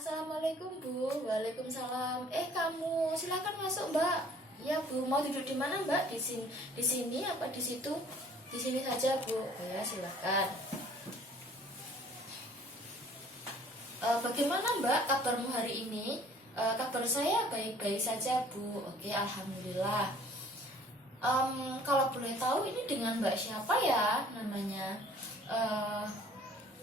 Assalamualaikum Bu. Waalaikumsalam. Kamu silakan masuk Mbak. Ya Bu, mau duduk di mana Mbak? Di sini apa di situ? Di sini saja Bu. Ya silakan. Bagaimana Mbak kabarmu hari ini? Kabar saya baik-baik saja Bu. Oke, alhamdulillah. Kalau boleh tahu ini dengan Mbak siapa ya namanya? Eh,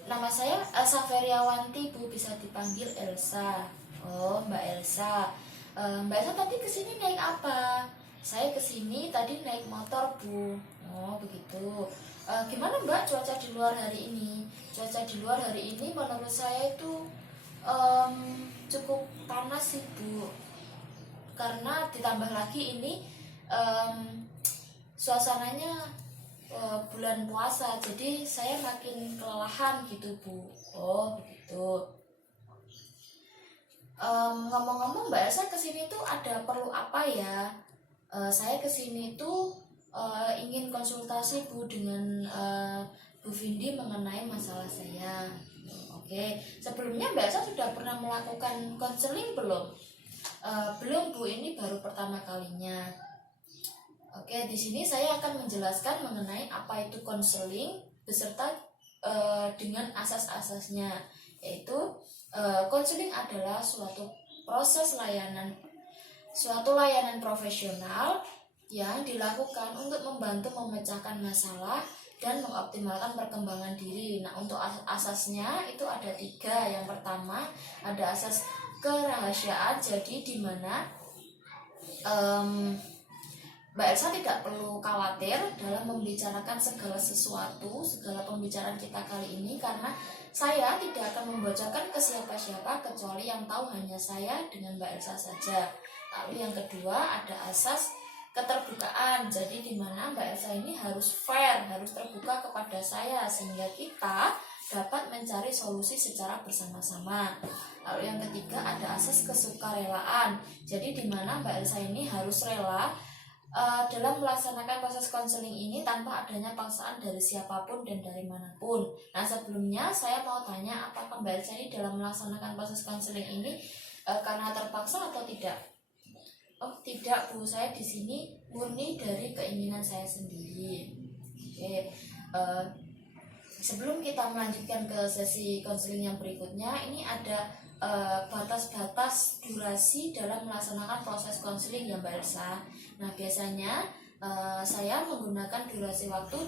Nama saya Elsa Feriawanti Bu, bisa dipanggil Elsa. Oh, Mbak Elsa. Mbak Elsa tadi kesini naik apa? Saya kesini tadi naik motor Bu. Oh begitu. Gimana Mbak cuaca di luar hari ini? Cuaca di luar hari ini menurut saya itu cukup panas sih Bu. Karena ditambah lagi ini suasananya bulan puasa, jadi saya makin kelelahan gitu Bu. Oh begitu. Ngomong-ngomong Mbak Elsa kesini tuh ada perlu apa ya? Saya kesini tuh ingin konsultasi Bu dengan Bu Vindi mengenai masalah saya. Oke, sebelumnya Mbak Elsa sudah pernah melakukan konseling belum? Belum Bu, ini baru pertama kalinya. Oke, di sini saya akan menjelaskan mengenai apa itu konseling beserta dengan asas-asasnya, yaitu konseling adalah suatu layanan profesional yang dilakukan untuk membantu memecahkan masalah dan mengoptimalkan perkembangan diri. Nah, untuk asasnya itu ada 3. Yang pertama ada asas kerahasiaan, jadi di mana Mbak Elsa tidak perlu khawatir dalam membicarakan segala pembicaraan kita kali ini, karena saya tidak akan membocorkan ke siapa-siapa kecuali yang tahu hanya saya dengan Mbak Elsa saja. Lalu yang kedua ada asas keterbukaan, jadi di mana Mbak Elsa ini harus fair, harus terbuka kepada saya sehingga kita dapat mencari solusi secara bersama-sama. Lalu yang ketiga ada asas kesukarelaan, jadi di mana Mbak Elsa ini harus rela dalam melaksanakan proses konseling ini tanpa adanya paksaan dari siapapun dan dari manapun. Nah, sebelumnya saya mau tanya, apakah Mbak Elsa ini dalam melaksanakan proses konseling ini karena terpaksa atau tidak? Oh tidak Bu, saya di sini murni dari keinginan saya sendiri. Oke, sebelum kita melanjutkan ke sesi konseling yang berikutnya, ini ada batas-batas durasi dalam melaksanakan proses konseling ya Mbak Elsa. Nah, biasanya saya menggunakan durasi waktu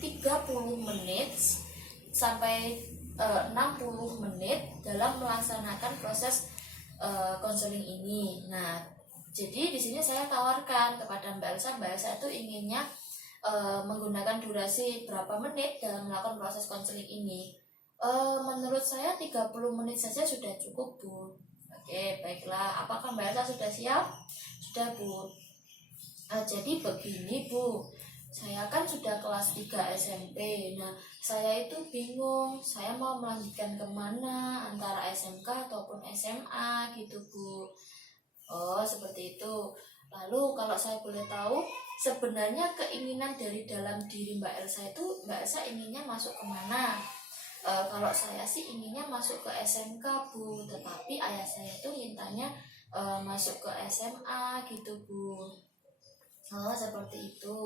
30 menit sampai 60 menit dalam melaksanakan proses konseling ini. Nah, jadi di sini saya tawarkan kepada Mbak Elsa itu inginnya menggunakan durasi berapa menit dalam melakukan proses konseling ini. Menurut saya 30 menit saja sudah cukup Bu. Oke, baiklah. Apakah Mbak Elsa sudah siap? Sudah Bu. Jadi begini Bu, saya kan sudah kelas 3 SMP. Nah, saya itu bingung, saya mau melanjutkan kemana, antara SMK ataupun SMA gitu Bu. Oh seperti itu. Lalu kalau saya boleh tahu, sebenarnya keinginan dari dalam diri Mbak Elsa itu, Mbak Elsa inginnya masuk kemana? Kalau saya sih inginnya masuk ke SMK Bu, tetapi ayah saya itu mintanya masuk ke SMA gitu Bu. Oh seperti itu.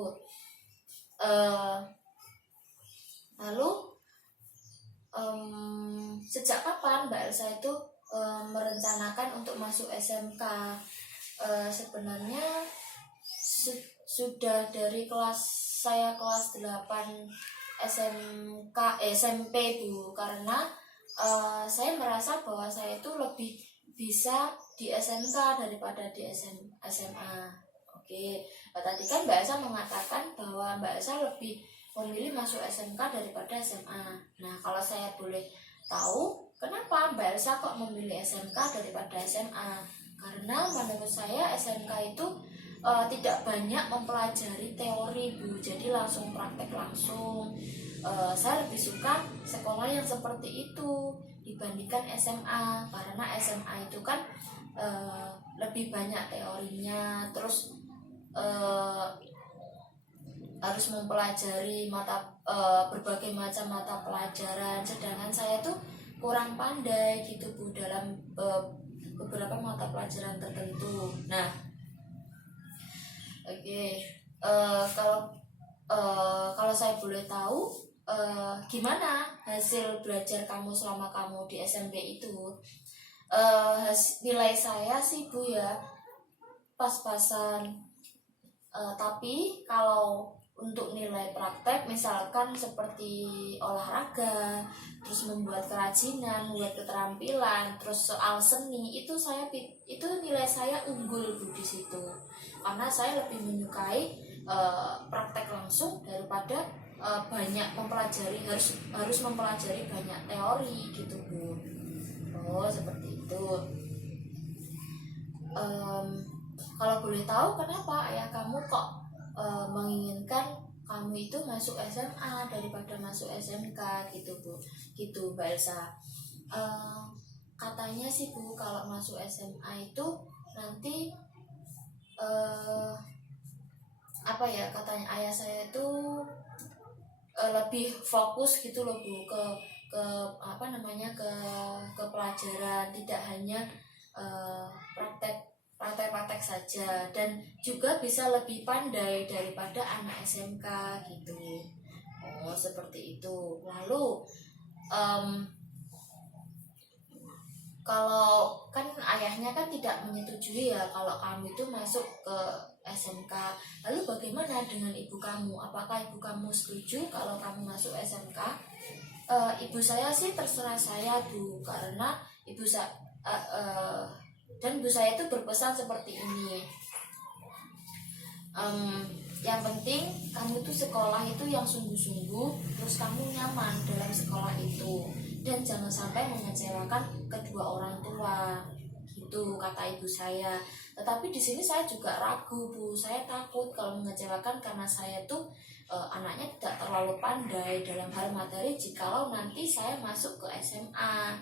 Lalu sejak kapan Mbak Elsa itu merencanakan untuk masuk SMK? Sebenarnya sudah dari saya kelas 8 SMP Bu, karena saya merasa bahwa saya itu lebih bisa di SMK daripada di SMA. Oke, tadi kan Mbak Elsa mengatakan bahwa Mbak Elsa lebih memilih masuk SMK daripada SMA. Nah, kalau saya boleh tahu, kenapa Mbak Elsa kok memilih SMK daripada SMA? Karena menurut saya SMK itu tidak banyak mempelajari teori Bu, jadi langsung praktek langsung. Saya lebih suka sekolah yang seperti itu dibandingkan SMA, karena SMA itu kan lebih banyak teorinya, terus harus mempelajari berbagai macam mata pelajaran, sedangkan saya tuh kurang pandai gitu Bu dalam beberapa mata pelajaran tertentu. Nah, kalau saya boleh tahu, gimana hasil belajar kamu selama kamu di SMP itu? Nilai saya sih Bu ya pas-pasan. Tapi kalau untuk nilai praktek misalkan seperti olahraga, terus membuat kerajinan, membuat keterampilan, terus soal seni itu nilai saya unggul Bu di situ. Karena saya lebih menyukai praktek langsung daripada banyak mempelajari harus mempelajari banyak teori gitu Bu. Oh, seperti itu. Kalau boleh tahu kenapa ayah kamu kok menginginkan kamu itu masuk SMA daripada masuk SMK gitu Bu, gitu Mbak Elsa. Katanya sih Bu kalau masuk SMA itu nanti katanya ayah saya itu lebih fokus gitu loh Bu ke pelajaran, tidak hanya praktek saja, dan juga bisa lebih pandai daripada anak SMK gitu. Oh, seperti itu. Lalu kalau kan ayahnya kan tidak menyetujui ya kalau kamu itu masuk ke SMK. Lalu bagaimana dengan ibu kamu? Apakah ibu kamu setuju kalau kamu masuk SMK? Ibu saya sih terserah saya Bu, karena ibu saya dan ibu saya itu berpesan seperti ini. Yang penting kamu tuh sekolah itu yang sungguh-sungguh, terus kamu nyaman dalam sekolah itu, dan jangan sampai mengecewakan kedua orang tua gitu kata ibu saya. Tetapi di sini saya juga ragu Bu, saya takut kalau mengecewakan karena saya tuh anaknya tidak terlalu pandai dalam hal materi jikalau nanti saya masuk ke SMA.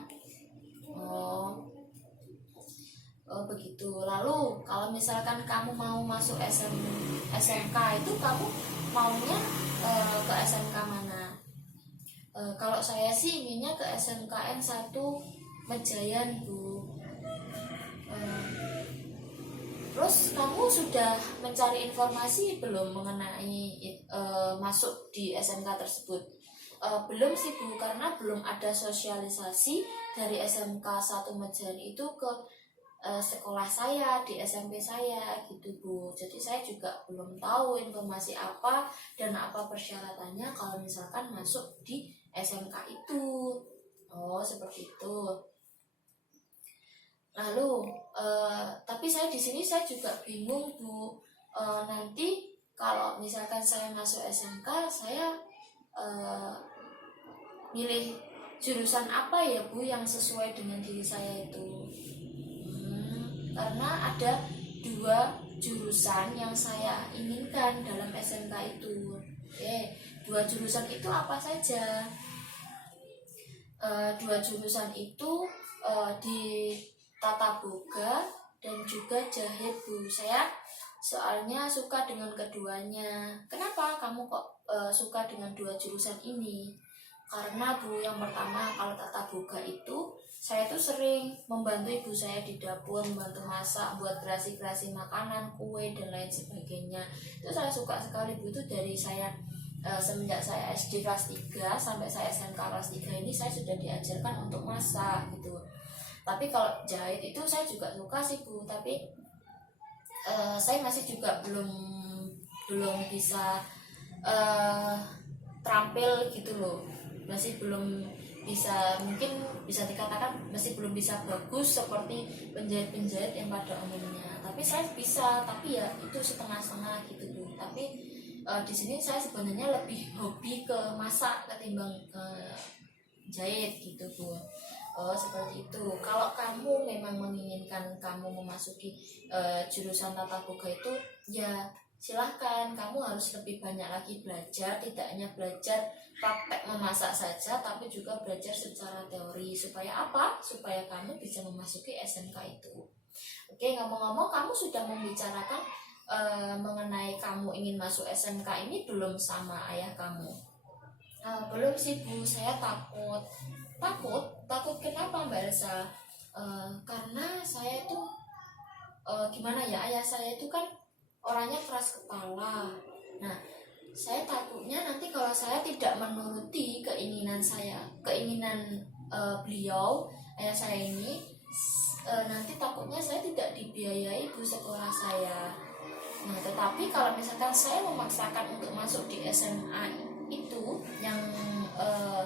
Oh begitu. Lalu kalau misalkan kamu mau masuk SMK itu kamu maunya ke SMK mana? Kalau saya sih inginnya ke SMKN 1 Mejayan Bu. Terus kamu sudah mencari informasi belum mengenai masuk di SMK tersebut? Belum sih Bu, karena belum ada sosialisasi dari SMK 1 Mejayan itu ke sekolah saya di SMP saya gitu Bu. Jadi saya juga belum tahu informasi apa dan apa persyaratannya kalau misalkan masuk di SMK itu. Oh, seperti itu. Lalu tapi saya di sini saya juga bingung Bu. Nanti kalau misalkan saya masuk SMK, saya milih jurusan apa ya Bu yang sesuai dengan diri saya itu? Karena ada 2 jurusan yang saya inginkan dalam SMK itu. Oke, 2 jurusan itu apa saja? 2 jurusan itu di tata boga dan juga jahit Bu. Saya soalnya suka dengan keduanya. Kenapa kamu kok suka dengan 2 jurusan ini? Karena Bu, yang pertama kalau tata boga itu saya tuh sering membantu ibu saya di dapur, membantu masak, buat kreasi-kreasi makanan, kue dan lain sebagainya. Itu saya suka sekali Bu, itu dari saya semenjak saya SD kelas 3 sampai saya SMK kelas 3 ini saya sudah diajarkan untuk masak gitu. Tapi kalau jahit itu saya juga suka sih Bu, tapi saya masih juga belum bisa terampil gitu loh. Masih belum bisa, mungkin bisa dikatakan masih belum bisa bagus seperti penjahit-penjahit yang pada umumnya. Tapi saya bisa, tapi ya itu setengah-setengah gitu Bu. Tapi di sini saya sebenarnya lebih hobi ke masak ketimbang jahit gitu Bu. Oh, seperti itu. Kalau kamu memang menginginkan kamu memasuki jurusan tata boga itu, ya silahkan, kamu harus lebih banyak lagi belajar, tidak hanya belajar praktek memasak saja, tapi juga belajar secara teori. Supaya apa? Supaya kamu bisa memasuki SMK itu. Oke, ngomong-ngomong, kamu sudah membicarakan mengenai kamu ingin masuk SMK ini belum sama ayah kamu? Belum sih Bu, saya takut. takut kenapa Mbak Elsa? Karena saya itu gimana ya, ayah saya itu kan orangnya keras kepala. Nah, saya takutnya nanti kalau saya tidak menuruti keinginan beliau, ayah saya ini, nanti takutnya saya tidak dibiayai bu sekolah saya. Nah, tetapi kalau misalkan saya memaksakan untuk masuk di SMA itu yang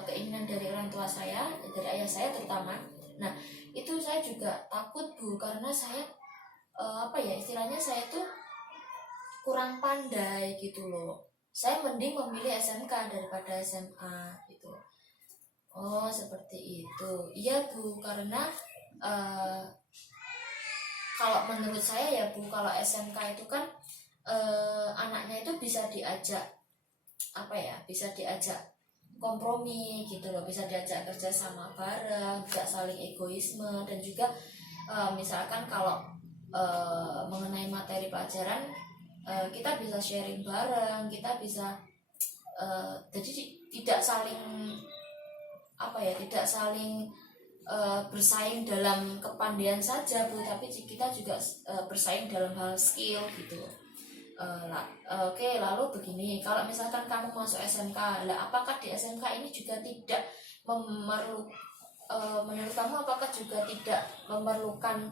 keinginan dari orang tua saya, dari ayah saya terutama, nah itu saya juga takut bu, karena saya istilahnya saya tuh kurang pandai gitu loh. Saya mending memilih SMK daripada SMA gitu. Oh seperti itu. Iya bu, karena kalau menurut saya ya bu, kalau SMK itu kan anaknya itu bisa diajak bisa diajak kompromi gitu loh, bisa diajak kerja sama bareng, bisa saling egoisme, dan juga misalkan kalau mengenai materi pelajaran kita bisa sharing bareng, kita bisa jadi tidak saling bersaing dalam kepandaian saja bu, tapi kita juga bersaing dalam hal skill gitu. Oke, lalu begini, kalau misalkan kamu masuk SMK, apakah di SMK ini juga tidak menurut kamu apakah juga tidak memerlukan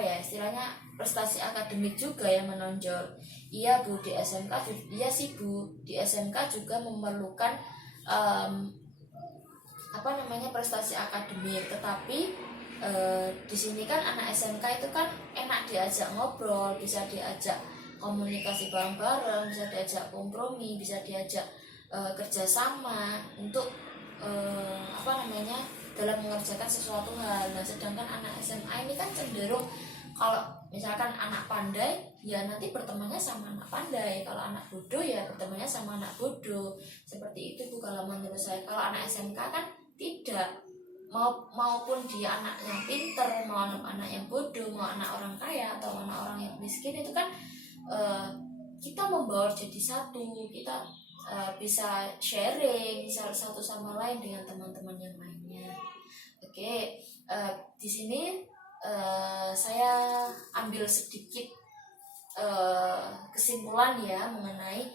istilahnya prestasi akademik juga yang menonjol? Iya bu, di SMK iya sih bu, di SMK juga memerlukan prestasi akademik, tetapi di sini kan anak SMK itu kan enak diajak ngobrol, bisa diajak komunikasi bareng-bareng, bisa diajak kompromi, bisa diajak kerjasama untuk dalam mengerjakan sesuatu hal. Nah, sedangkan anak SMA ini kan cenderung kalau misalkan anak pandai ya nanti bertemannya sama anak pandai, kalau anak bodoh ya bertemannya sama anak bodoh. Seperti itu bu kalau menurut saya. Kalau anak SMK kan tidak, maupun dia anak yang pinter, mau anak yang bodoh, mau anak orang kaya atau anak orang yang miskin, itu kan kita membaur jadi satu, kita bisa sharing satu sama lain dengan teman-teman yang lainnya. Oke, di sini saya ambil sedikit kesimpulan ya mengenai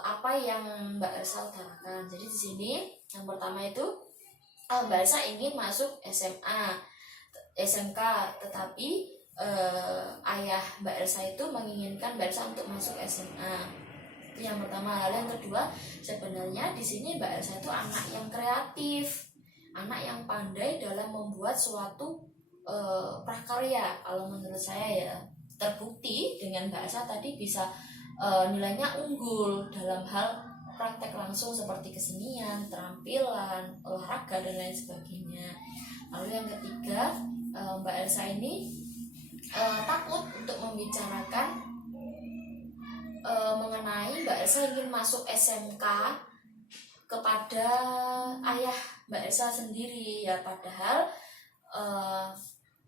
apa yang Mbak Elsa utarakan. Jadi di sini yang pertama itu Mbak Elsa ingin masuk SMK, tetapi ayah Mbak Elsa itu menginginkan Mbak Elsa untuk masuk SMA. Itu yang pertama. Lalu yang kedua, sebenarnya di sini Mbak Elsa itu anak yang kreatif, anak yang pandai dalam membuat suatu prakarya. Kalau menurut saya ya, terbukti dengan Mbak Elsa tadi bisa nilainya unggul dalam hal praktek langsung seperti kesenian, keterampilan, olahraga dan lain sebagainya. Lalu yang ketiga, Mbak Elsa ini takut untuk membicarakan mengenai Mbak Elsa ingin masuk SMK kepada ayah Mbak Elsa sendiri ya, padahal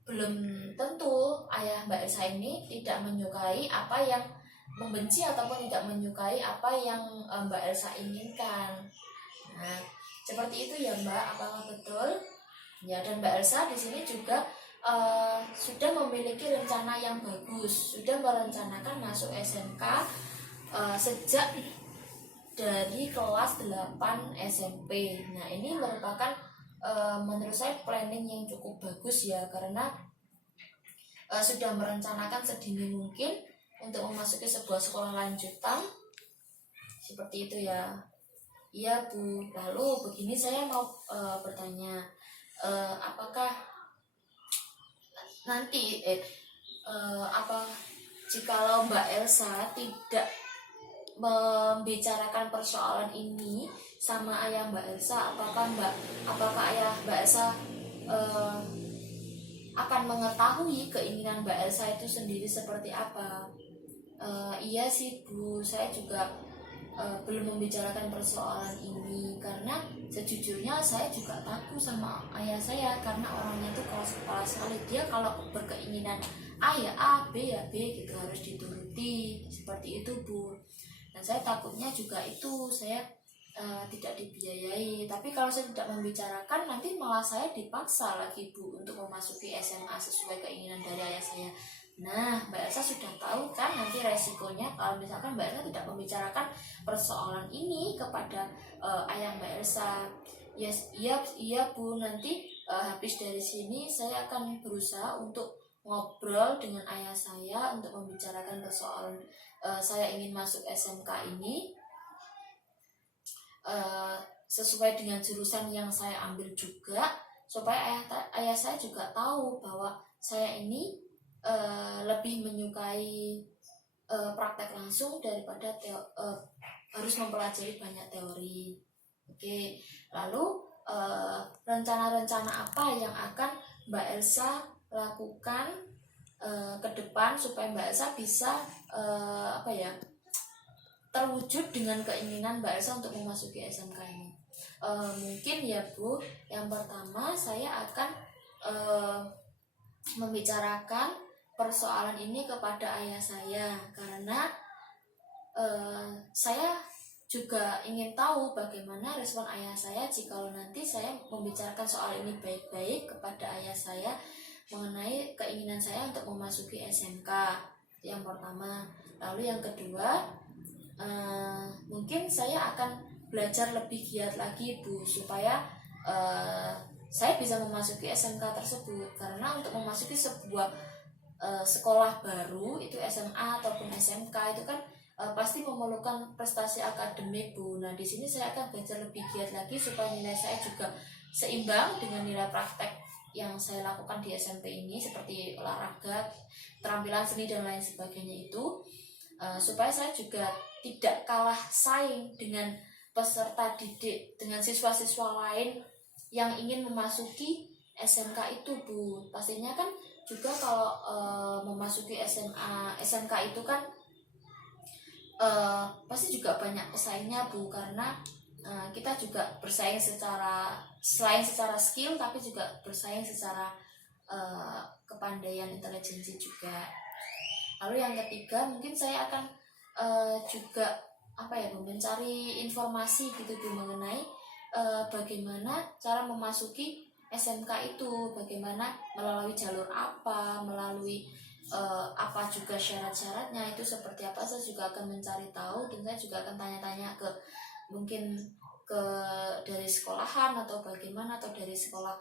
belum tentu ayah Mbak Elsa ini tidak menyukai membenci ataupun tidak menyukai apa yang Mbak Elsa inginkan. Nah, seperti itu ya Mbak, apakah betul? Ya, dan Mbak Elsa di sini juga sudah memiliki rencana yang bagus, sudah merencanakan masuk SMK sejak dari kelas 8 SMP. Nah, ini merupakan menurut saya planning yang cukup bagus ya, karena sudah merencanakan sedini mungkin untuk memasuki sebuah sekolah lanjutan seperti itu ya. Iya bu. Lalu begini, saya mau bertanya, apakah nanti jikalau Mbak Elsa tidak membicarakan persoalan ini sama ayah Mbak Elsa, apakah ayah Mbak Elsa akan mengetahui keinginan Mbak Elsa itu sendiri seperti apa? Iya sih bu, saya juga belum membicarakan persoalan ini, karena sejujurnya saya juga takut sama ayah saya, karena orangnya itu keras kepala sekali. Dia kalau berkeinginan A ya A, B ya B gitu, harus dituruti seperti itu bu. Dan saya takutnya juga itu saya tidak dibiayai. Tapi kalau saya tidak membicarakan, nanti malah saya dipaksa lagi Bu untuk memasuki SMA sesuai keinginan dari ayah saya. Nah, Mbak Elsa sudah tahu kan nanti resikonya kalau misalkan Mbak Elsa tidak membicarakan persoalan ini kepada ayah Mbak Elsa. Yes, iya Bu, nanti habis dari sini saya akan berusaha untuk ngobrol dengan ayah saya untuk membicarakan persoalan saya ingin masuk SMK ini sesuai dengan jurusan yang saya ambil juga, supaya ayah saya juga tahu bahwa saya ini lebih menyukai praktek langsung daripada harus mempelajari banyak teori. Oke, lalu rencana-rencana apa yang akan Mbak Elsa lakukan ke depan supaya Mbak Elsa bisa terwujud dengan keinginan Mbak Elsa untuk memasuki SMK ini? Mungkin ya Bu, yang pertama saya akan membicarakan persoalan ini kepada ayah saya, karena saya juga ingin tahu bagaimana respon ayah saya jikalau nanti saya membicarakan soal ini baik-baik kepada ayah saya mengenai keinginan saya untuk memasuki SMK. Yang pertama. Lalu yang kedua, mungkin saya akan belajar lebih giat lagi Bu, supaya saya bisa memasuki SMK tersebut. Karena untuk memasuki sebuah sekolah baru, itu SMA ataupun SMK, itu kan pasti memerlukan prestasi akademik Bu. Nah, di sini saya akan belajar lebih giat lagi supaya nilai saya juga seimbang dengan nilai praktek yang saya lakukan di SMP ini, seperti olahraga, keterampilan seni dan lain sebagainya itu, supaya saya juga tidak kalah saing dengan peserta didik, dengan siswa-siswa lain yang ingin memasuki SMK itu Bu. Pastinya kan juga kalau memasuki SMK itu kan pasti juga banyak pesaingnya Bu, karena kita juga bersaing selain secara skill, tapi juga bersaing secara kepandaian intelijensi juga. Lalu yang ketiga, mungkin saya akan juga mencari informasi gitu Bu, mengenai bagaimana cara memasuki SMK itu, bagaimana melalui jalur apa, melalui apa juga syarat-syaratnya itu seperti apa. Saya juga akan mencari tahu, dan saya juga akan tanya-tanya ke mungkin dari sekolahan atau bagaimana, atau dari sekolah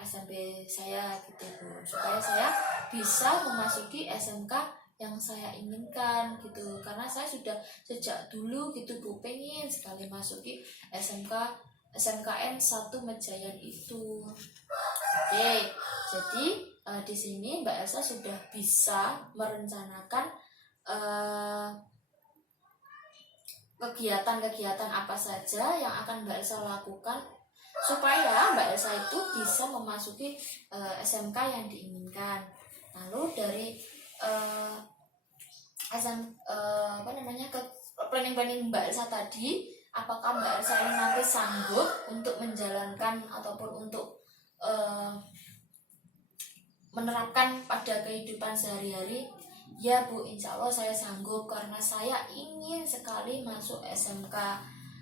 SMP saya gitu Bu, supaya saya bisa memasuki SMK yang saya inginkan gitu. Karena saya sudah sejak dulu gitu Bu, pengen sekali masuki SMKN 1 Mejayan itu. Oke, jadi di sini Mbak Elsa sudah bisa merencanakan kegiatan-kegiatan apa saja yang akan Mbak Elsa lakukan supaya Mbak Elsa itu bisa memasuki SMK yang diinginkan. Lalu dari planning Mbak Elsa tadi, apakah Mbak Elsa ini nanti sanggup untuk menjalankan ataupun untuk menerapkan pada kehidupan sehari-hari? Ya Bu, insya Allah saya sanggup, karena saya ingin sekali masuk SMK.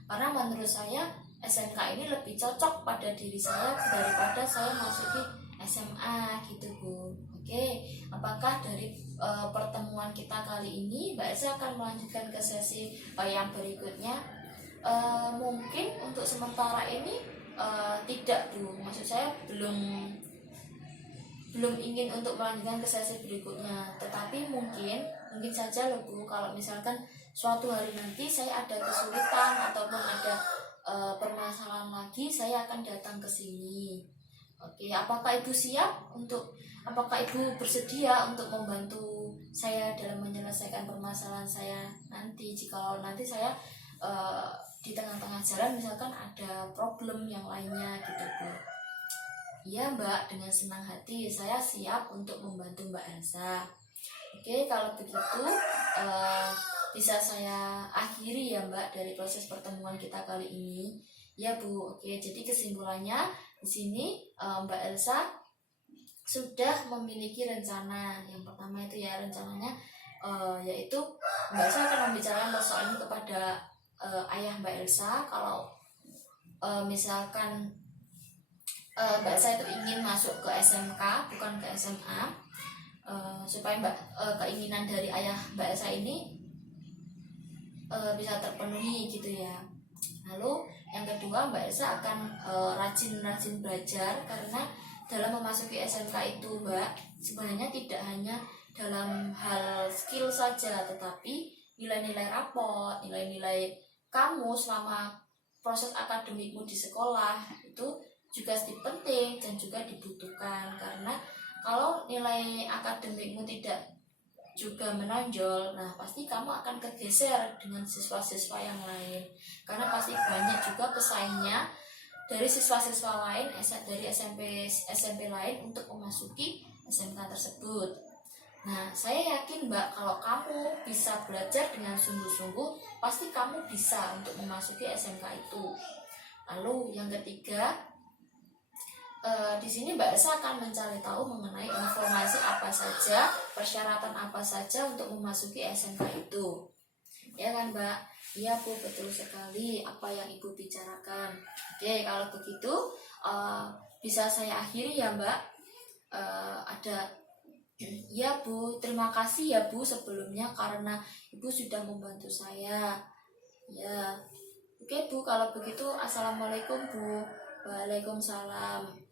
Karena menurut saya SMK ini lebih cocok pada diri saya daripada saya masuki SMA gitu Bu. Oke, apakah dari pertemuan kita kali ini Mbak Elsa akan melanjutkan ke sesi yang berikutnya? Mungkin untuk sementara ini tidak Bu, maksud saya belum ingin untuk melanjutkan ke sesi berikutnya. Tetapi mungkin saja loh Bu, kalau misalkan suatu hari nanti saya ada kesulitan ataupun ada permasalahan lagi, saya akan datang ke sini. Oke, apakah Ibu apakah Ibu bersedia untuk membantu saya dalam menyelesaikan permasalahan saya nanti, jika nanti saya di tengah-tengah jalan misalkan ada problem yang lainnya gitu Bu? Iya Mbak, dengan senang hati saya siap untuk membantu Mbak Elsa. Oke, kalau begitu bisa saya akhiri ya Mbak dari proses pertemuan kita kali ini. Ya Bu, oke. Jadi kesimpulannya di sini Mbak Elsa sudah memiliki rencana. Yang pertama itu ya rencananya yaitu Mbak Elsa akan membicarakan persoalan ini kepada ayah Mbak Elsa, kalau misalkan Mbak Elsa itu ingin masuk ke SMK bukan ke SMA, supaya keinginan dari ayah Mbak Elsa ini bisa terpenuhi gitu ya. Lalu yang kedua, Mbak Elsa akan rajin-rajin belajar, karena dalam memasuki SMK itu Mbak, sebenarnya tidak hanya dalam hal skill saja, tetapi nilai-nilai raport, nilai-nilai kamu selama proses akademikmu di sekolah itu juga penting dan juga dibutuhkan. Karena kalau nilai akademikmu tidak juga menonjol, nah pasti kamu akan kegeser dengan siswa-siswa yang lain, karena pasti banyak juga pesaingnya dari siswa-siswa lain dari SMP lain untuk memasuki SMK tersebut. Nah, saya yakin Mbak, kalau kamu bisa belajar dengan sungguh-sungguh, pasti kamu bisa untuk memasuki SMK itu. Lalu yang ketiga, di sini Mbak Elsa akan mencari tahu mengenai informasi apa saja, persyaratan apa saja untuk memasuki SMK itu. Ya kan Mbak? Iya Bu, betul sekali apa yang Ibu bicarakan. Oke, kalau begitu bisa saya akhiri ya Mbak. Ya Bu, terima kasih ya Bu sebelumnya, karena Ibu sudah membantu saya. Ya, oke Bu, kalau begitu Assalamualaikum Bu. Waalaikumsalam.